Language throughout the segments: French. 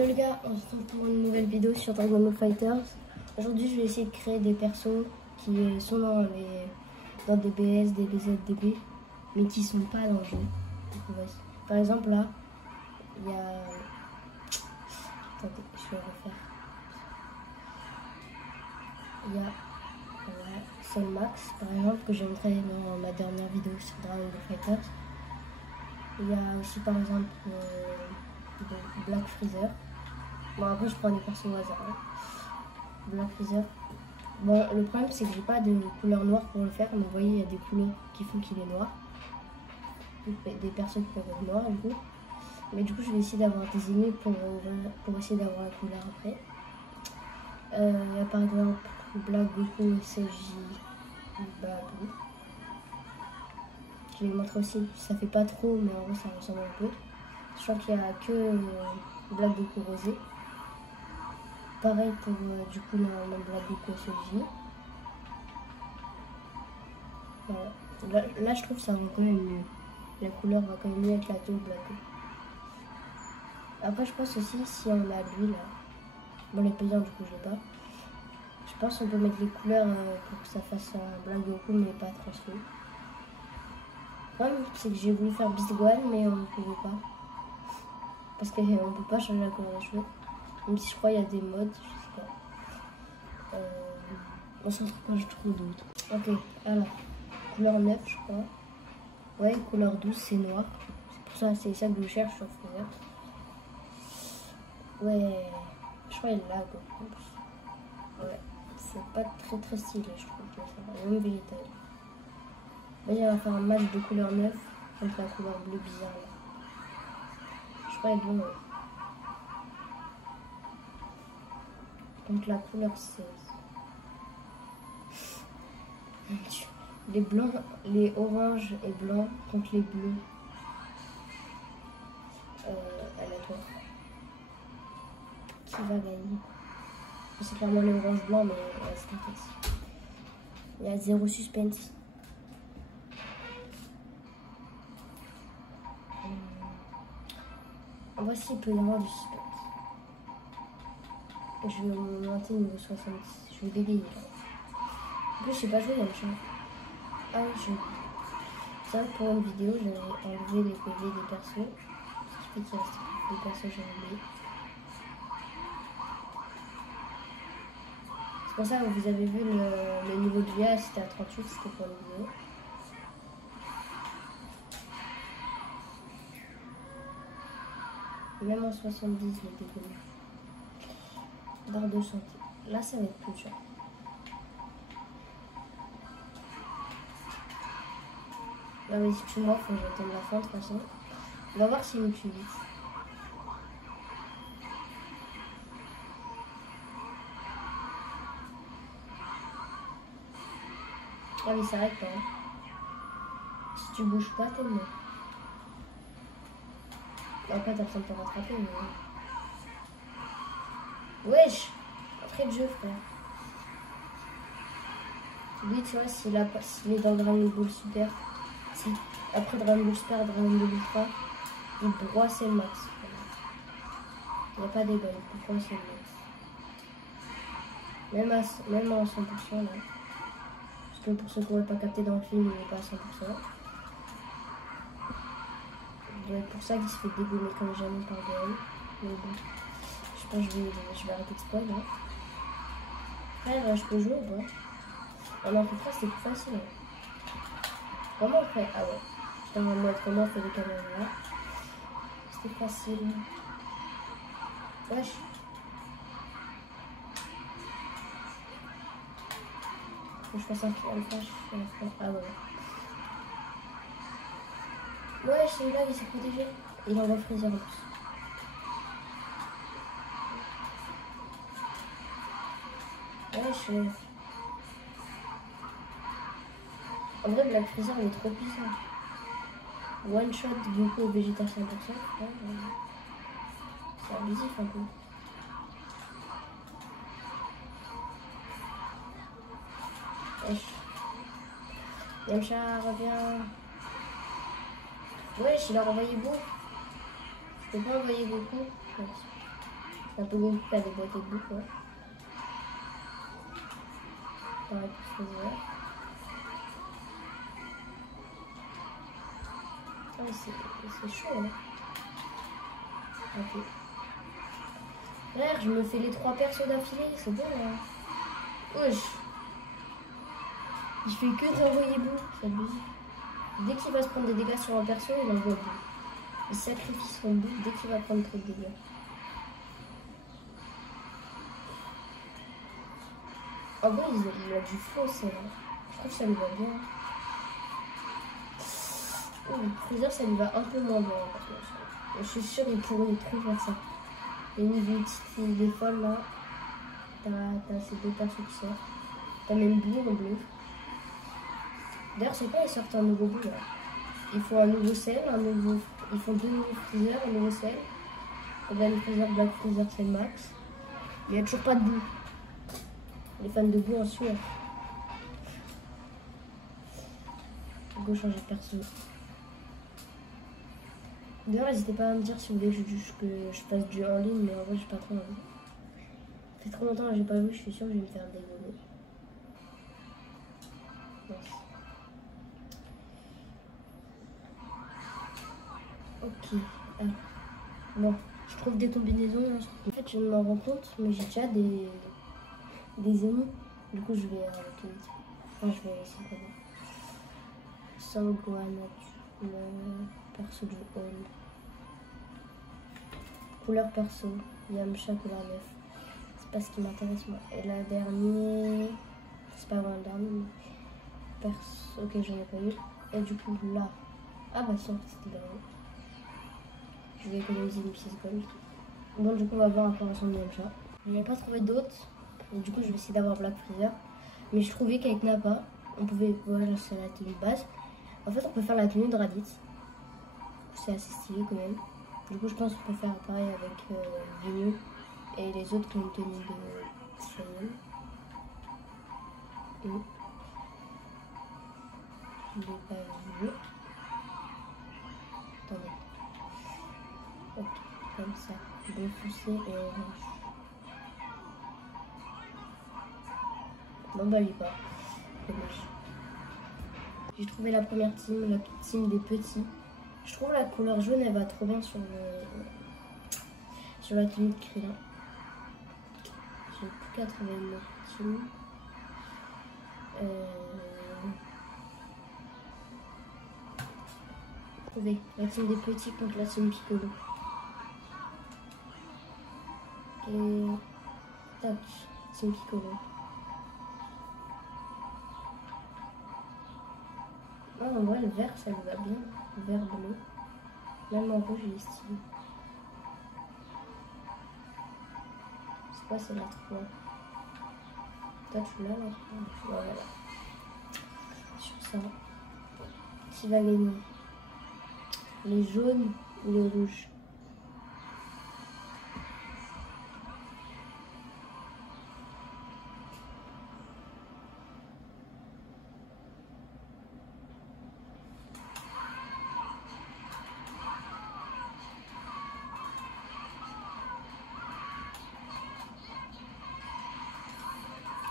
Salut les gars, on se retrouve pour une nouvelle vidéo sur Dragon Ball Fighters. Aujourd'hui je vais essayer de créer des persos qui sont dans des BS, des BZDB, mais qui sont pas dans le jeu. Par exemple là, il y a... Attendez, je vais refaire. Il y a Max par exemple que j'ai montré dans ma dernière vidéo sur Dragon Ball Fighters. Il y a aussi par exemple Black Freezer. Bon après je prends des persos au hasard. Hein. Black Freezer. Bon le problème c'est que j'ai pas de couleur noire pour le faire. Mais vous voyez il y a des couleurs qui font qu'il est noir. Des persos qui peuvent être noirs du coup. Mais du coup je vais essayer d'avoir des ennemis pour essayer d'avoir la couleur après. Il y a par exemple Black Goku SSJ Babu. Je vais vous montrer aussi, ça fait pas trop mais en vrai ça ressemble un peu. Je crois qu'il n'y a que Black Goku Rosé. Pareil pour du coup normalement Black Goku SSJ. Voilà. Là je trouve que ça va quand même mieux. La couleur va quand même mieux avec la tour Black Goku. Après je pense aussi si on a lui là. Bon les paysans du coup je l'ai pas. Je pense qu'on peut mettre les couleurs pour que ça fasse un Black Goku mais pas transfert. Le problème c'est que j'ai voulu faire Beast Gohan mais on ne pouvait pas. Parce qu'on ne peut pas changer la couleur des cheveux. Même si je crois qu'il y a des modes, je sais pas. On s'en trouve quand je trouve d'autres. Ok, alors, couleur 9 je crois. Ouais, couleur 12 c'est noir. C'est ça que je cherche sur Freezer. Ouais, je crois qu'il est là quoi. Ouais, c'est pas très stylé je trouve. Ça va, même végétal. Là, on va faire un match de couleur 9 contre la couleur bleu bizarre là. Je crois qu'il est bon. Contre la couleur 16. Les blancs, les oranges et blancs contre les bleus. Aléatoire. Qui va gagner? C'est clairement les oranges blancs, mais c'est pas. Il y a zéro suspense. Voici il peut y avoir du suspense. Je vais monter niveau 70. Je vais bégayer. En plus, je sais pas jouer Yamcha. Ah oui, ça pour une vidéo, j'avais enlevé les PV des persos. Ce qui fait qu'il reste des persos, j'ai enlevé. C'est pour ça que vous avez vu le niveau de VA, c'était à 38, c'était pour une vidéo. Même en 70, il était connu. Barre de santé. Là, ça va être plus cher. Là, mais si tu m'offres, faut que j'attende la fin de toute façon. On va voir s'il me tue vite. Ah, mais il s'arrête pas. Hein. Si tu bouges pas, t'es mort. Après, t'as besoin de te rattraper, mais... Wesh! Après le jeu, frère. Lui, tu vois, s'il est dans Dragon Ball Super, si après Dragon Ball Super, Dragon Ball Ultra, il broisse le max. Il n'y a pas d'égal, il broisse le max. Même en 100% là. Parce que pour ceux qui n'auraient pas capté dans le film, il n'est pas à 100%. C'est pour ça qu'il se fait dégommer comme jamais par Gohan. Mais bon, je pense que je vais arrêter de spoil. Hein. Frère, je peux jouer ou pas? Ah non, frère, c'est plus facile. Hein. Comment on fait? Ah ouais. J'étais en mode comment on fait les caméras là. C'était facile. Wesh. Faut que je fasse un flash. Ah ouais. Ouais, celui-là, il s'est protégé. Il envoie Freezer en plus. Ouais, En vrai, Black Freezer, il est trop puissant. One shot, Goku et Vegeta 100%. Ouais, c'est abusif un peu. Wesh. Yamcha, reviens. Wesh, il a renvoyé beau. Je peux pas envoyer Goku. C'est un peu compliqué à déboîter de bouffe. Ouais. Pareil pour Freezer. Ah mais c'est chaud là. Ok. Frère, je me fais les 3 persos d'affilée, c'est bon là. Wesh. Je fais que d'envoyer bout, ça abuse. Dès qu'il va se prendre des dégâts sur un perso, il envoie bout. Il sacrifie son bout dès qu'il va prendre trop de dégâts. En vrai, il a du faux, c'est vrai. Je trouve que ça lui va bien. Freezer, ça lui va un peu moins bien. Je suis sûre qu'il pourrait trop faire ça. Et niveau petite des folles là, t'as ces 2 persos qui sortent. T'as même Blue en bleu. D'ailleurs, c'est quoi, ils sortent un nouveau Blue là. Il faut un nouveau sel, ils font 2 nouveaux Freezer, un nouveau sel. Golden Freezer, Black Freezer, c'est le max. Il n'y a toujours pas de boue. Les fans de boue en sueur. Go changer de perso. D'ailleurs, n'hésitez pas à me dire si vous voulez que je fasse du en ligne, mais en vrai, j'ai pas trop envie. Ça fait trop longtemps que j'ai pas joué, je suis sûre que je vais me faire dégoûter. Ok. Ah. Bon, je trouve des combinaisons. En fait, je me rends compte, mais j'ai déjà des ennemis. Du coup, je vais arrêter vite. Enfin, je vais essayer de Sans Gohan, le perso du hall. Couleur perso, Yamcha couleur 9. C'est pas ce qui m'intéresse moi. Et la dernière, c'est pas vraiment le dernier, mais perso, ok, j'en ai pas eu. Et du coup, là, ah bah si, c'était bien. Je vais économiser une pièce gold. Bon, du coup, on va voir un peu ensemble Yamcha. Je n'ai pas trouvé d'autres. Et du coup, je vais essayer d'avoir Black Freezer. Mais je trouvais qu'avec Nappa, on pouvait, voilà, c'est la tenue de base. En fait, on peut faire la tenue de Raditz. C'est assez stylé quand même. Du coup, je pense qu'on peut faire pareil avec Vignou et les autres qui ont une tenue de Saiyan. Je l'ai pas vu. Attendez. Ok, comme ça. Bleu foncé et orange. Non, bah, lui pas. Dommage. J'ai trouvé la première team, la team des petits. Je trouve la couleur jaune, elle va trop bien sur la tenue de Krillin. J'ai plus qu'à trouver une autre team. Trouver la team des petits contre la team Piccolo. Et tac, team Piccolo. Ah, en vrai, le vert, ça lui va bien. Le vert bleu. Même en rouge, il est stylé. C'est quoi, c'est la 3. Toi, tu l'as, là? Voilà. Sur ça. Qui va gagner? Les jaunes ou les rouges?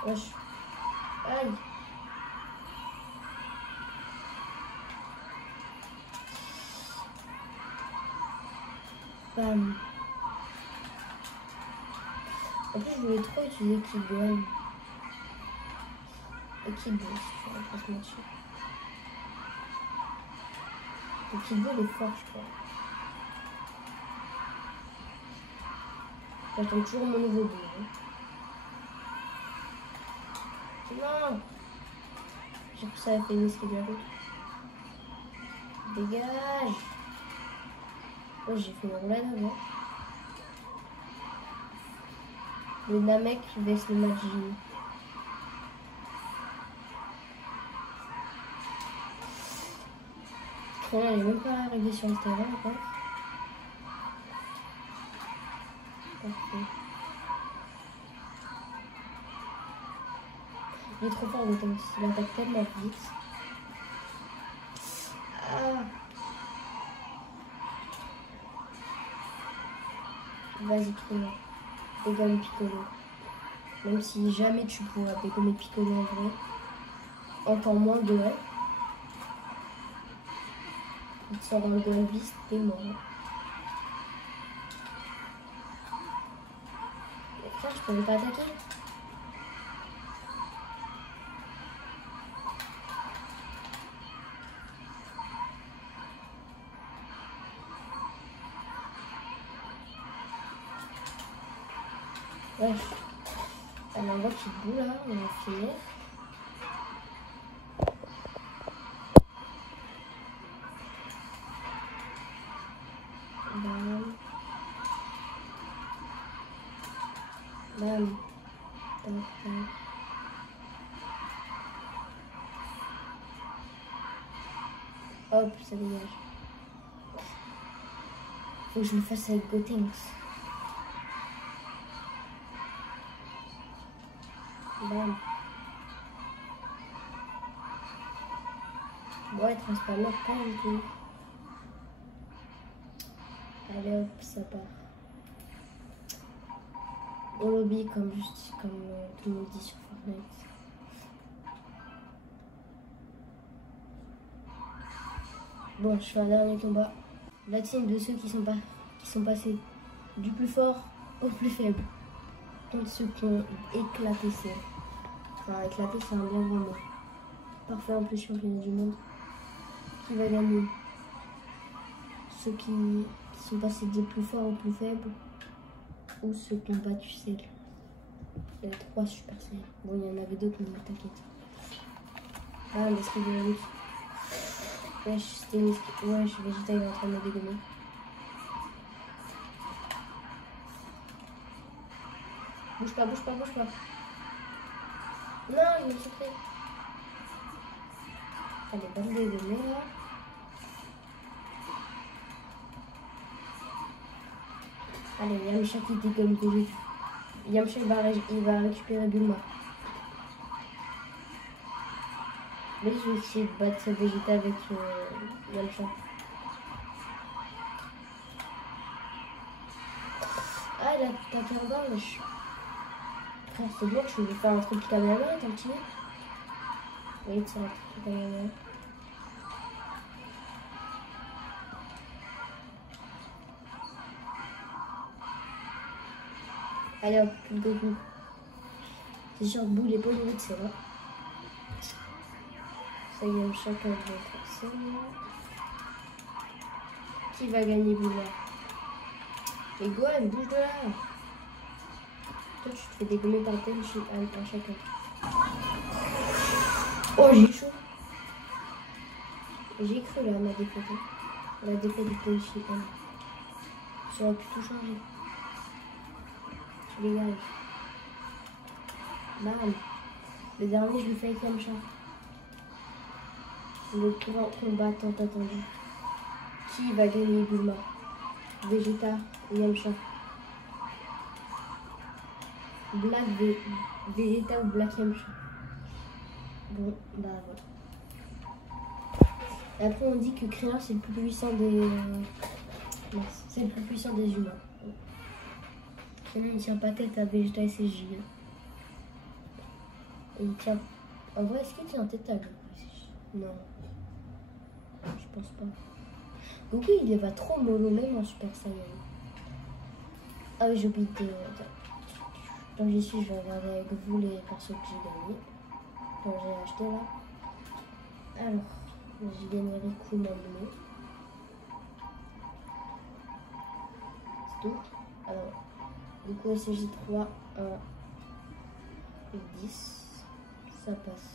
Wesh. Aïe. Bam. En plus, je voulais trop utiliser Kid Ball. Et Kid Ball, si tu veux, pas se mentir. Le Kid Ball est fort, je crois. J'attends toujours mon nouveau bout. Non! J'ai cru que ça avait fait une esquive de la route. Dégage! Ouais, j'ai fait une roulade avant. Le Namek baisse le match Jimmy. Bon, elle est même pas arrivée sur le terrain encore. Parfait. Il est trop fort le temps, il attaque tellement vite. Ah. Vas-y, Krillin. dégomme Piccolo. Même si jamais tu pourras dégommer Piccolo en vrai. Encore moins Gohan. Il te sort un Gohan Beast, t'es mort. Frère, je peux pas attaquer. Bref. Alors on voit qu'il bout là, on va finir. Bam. Bam. Tac, tac. Hop, ça dégage. Faut que je le fasse avec Gotenks. Bam. Ouais, transparent, pas du tout. Allez hop, ça part. Au lobby, comme tout le monde dit sur Fortnite. Bon, je fais un dernier combat. La team de ceux qui sont passés du plus fort au plus faible. Contre ceux qui ont éclaté, enfin, éclaté, c'est un bien grand mot. Parfait en plus championnat du monde. Qui va gagner? Ceux qui sont passés du plus fort au plus faible, ou ceux qui ont battu Cell. Il y avait 3 Super Saiyan. Bon, il y en avait d'autres, mais t'inquiète. Ah, l'esquive de la lutte. Wesh, c'était une esquive. Wesh, Vegeta il est en train de me dégommer. Bouge pas, bouge pas, bouge pas. Non, il m'a sauté. Elle est bien dégommée là. Allez, Yamcha qui dégomme Goku. Yamcha il va récupérer Bulma. Mais je vais essayer de battre Vegeta avec Yamcha. Ah, il a tapé en bas, wesh. Frère, c'est bon, je vais faire un truc Kamehameha, t'as petit. Oui, c'est un truc Kamehameha. Allez hop, Goku. C'est sûr, bout les points de c'est là. Ça y est, chacun de personne. Qui va gagner Bulma? Et Gohan, bouge de là. Toi, tu te fais dégommer par tel à chacun. Oh, j'ai chaud. J'ai cru là, ma défaite. La défaite du Tenchi. Ça aurait pu tout changer. Tu dégages. Bam. Le dernier, je le fais avec Yamcha. Le grand combat tant attendu. Qui va gagner Bulma? Vegeta ou Yamcha? Black Vegeta ou Black Yamcha? Bon, bah voilà. Et après on dit que Krillin c'est le plus puissant des... c'est le plus puissant des humains. Krillin il tient pas tête à Vegeta et ses gigas. Et il tient... En vrai, est-ce qu'il tient tête à Goku? Non. Je pense pas. Goku il va trop mollo même en Super Saiyan. Ah oui, j'ai oublié de... Quand j'y suis, je vais regarder avec vous les persos que j'ai gagnés. Quand j'ai acheté là. Alors, j'ai gagné Riku Mambo. C'est tout. Alors, du coup, SJ3, 1 et 10. Ça passe.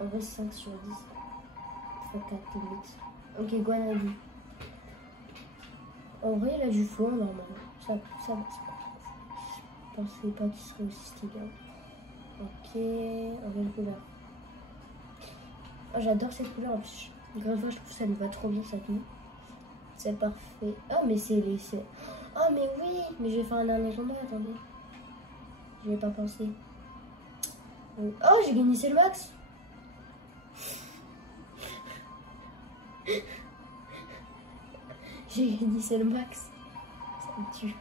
En vrai, 5 sur 10. Fois 4 limite. Ok, Gohan a vu. En vrai, il a du fond, normalement. Ça va. Je pensais pas qu'il serait aussi stylé. Ok, on va le couleur. Oh, j'adore cette couleur en plus. Encore une fois, je trouve que ça me va trop bien cette tenue. C'est parfait. Oh, mais c'est les. Oh, mais oui! Mais je vais faire un dernier combat, attendez. Je vais pas penser. Oh, j'ai gagné, c'est le max! J'ai gagné, c'est le max. Ça me tue.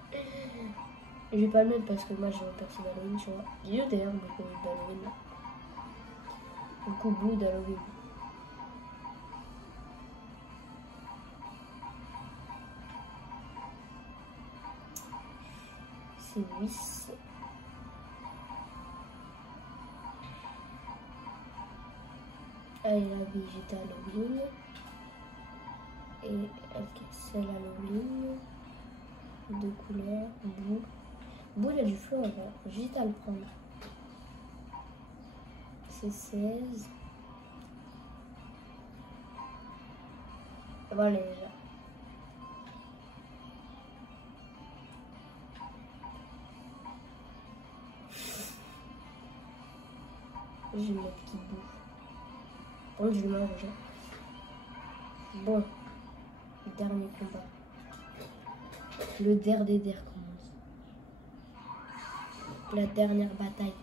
Je vais pas le mettre parce que moi j'ai un perso d'Halloween, tu vois. Il y a d'ailleurs beaucoup d'Halloween là. Beaucoup d'Halloween. C'est 8. Elle est la végétale Halloween. Et c'est l'Halloween. 2 couleurs. Boule. Boule, il y a du feu avant. Juste à le prendre. C'est 16. Voilà déjà. Je vais mettre qui bouffe. Bon, je le mange déjà. Bon. Dernier combat. Le der des der commence. La dernière bataille.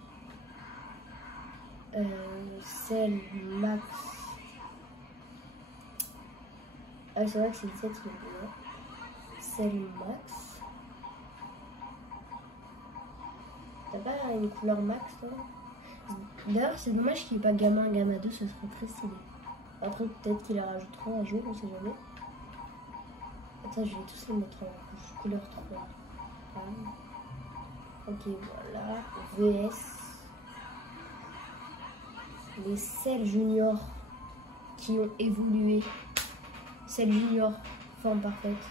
Celle max. Ah, c'est vrai que c'est le 7 qui est bien. Celle max. T'as pas une couleur max, toi? D'ailleurs, c'est dommage qu'il n'y ait pas Gamma 2, ce serait très stylé. Après, peut-être qu'il la rajouteront un jour, on sait jamais. Attends, je vais tous les mettre en couleur 3. Ok, voilà. VS. Les Cell Junior qui ont évolué. Cell Junior, forme parfaite.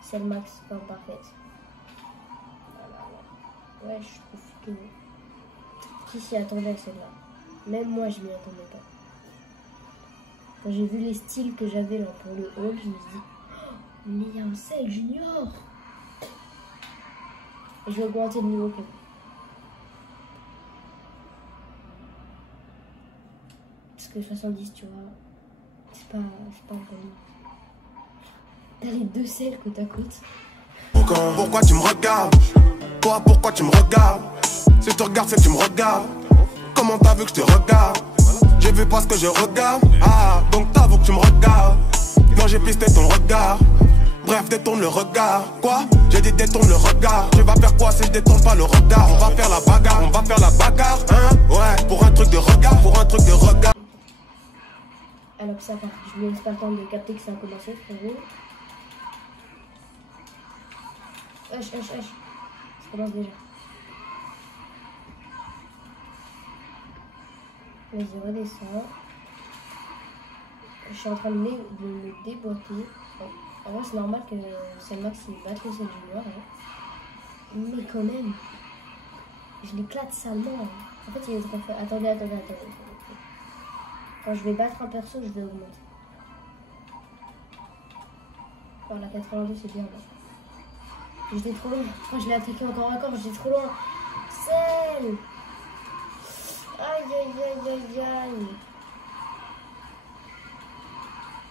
Cell Max, forme parfaite. Voilà. Ouais, je trouve que... Qui s'y attendait à celle-là? Même moi, je m'y attendais pas. Quand j'ai vu les styles que j'avais là pour le haul, je me suis dit, oh, mais il y a un Cell Junior. Et je vais augmenter le niveau quand même. Parce que 70, tu vois, c'est pas un bon. T'as les 2 selles côte à côte. Pourquoi tu me regardes? Toi, pourquoi tu me regardes? Si tu regardes, c'est que tu me regardes. Comment t'as vu que je te regarde? J'ai vu pas ce que je regarde. Ah, donc t'as vu que tu me regardes. Moi j'ai pisté ton regard. Bref, détourne le regard. Quoi? J'ai dit détourne le regard. Tu vas faire quoi si je détourne pas le regard? On va faire la bagarre, on va faire la bagarre. Hein? Ouais, pour un truc de regard, pour un truc de regard. Alors ça part, je lui laisse pas le temps de capter que ça a commencé, frérot. Wesh. Ça commence déjà. Vas-y, redescends. Je suis en train de me déboîter. En vrai, c'est normal que Cell Max il batte le Cell Junior. Hein. Mais quand même, je l'éclate salement. Hein. En fait, il est trop fort. Attendez. Quand je vais battre un perso, je vais augmenter. Par la 82, c'est bien. Là. J'étais trop loin. Quand je l'ai attaqué encore, j'étais trop loin. Cell! Aïe.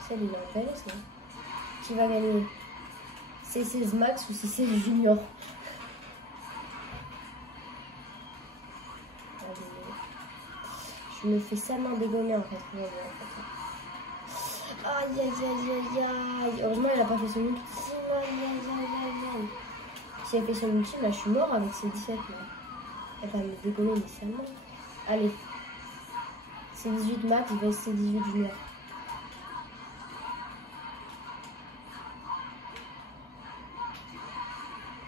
Cell, il est en PLS, là. Qui va gagner? C'est 16 Max ou c'est 16 Junior? Je me fais seulement dégommer en fait. Aïe. Heureusement, il a pas fait son ulti. Aïe. Si elle fait son ulti, là, je suis mort avec ses 17. Là. Elle va me dégommer, mais seulement. Allez. C'est 18 max, il va essayer 18 junior.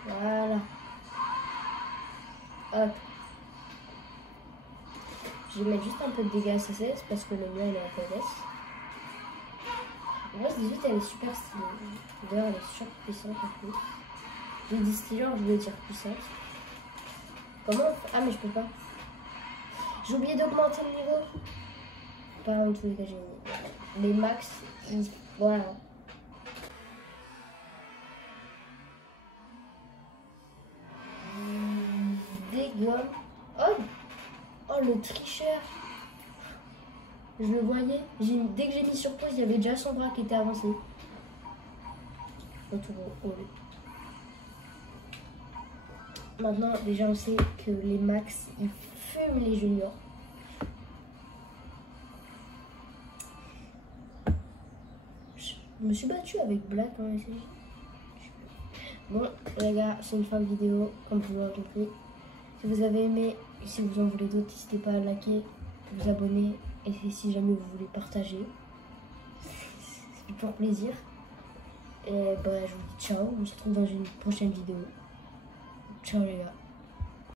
Voilà. Hop. Je vais mettre juste un peu de dégâts SSS parce que le mien il est en PLS. En vrai, 18 elle est super stylée. D'ailleurs, elle est surpuissante en plus. J'ai dit stylée, je voulais dire puissante. Comment? Ah, mais je peux pas. J'ai oublié d'augmenter le niveau. Pas en tous les cas, j'ai les max. Voilà. Dégomme. Oh, le tricheur. Je le voyais. Dès que j'ai mis sur pause, il y avait déjà son bras qui était avancé. Retour au haut. Maintenant, déjà, on sait que les max, ils fument les juniors. Je me suis battue avec Black en SSJ. Bon, les gars, c'est une fin de vidéo, comme vous l'aurez compris. Si vous avez aimé, et si vous en voulez d'autres, n'hésitez pas à liker, vous abonner, et si jamais vous voulez partager. C'est toujours plaisir. Et bah, je vous dis ciao, on se retrouve dans une prochaine vidéo. Ciao les gars.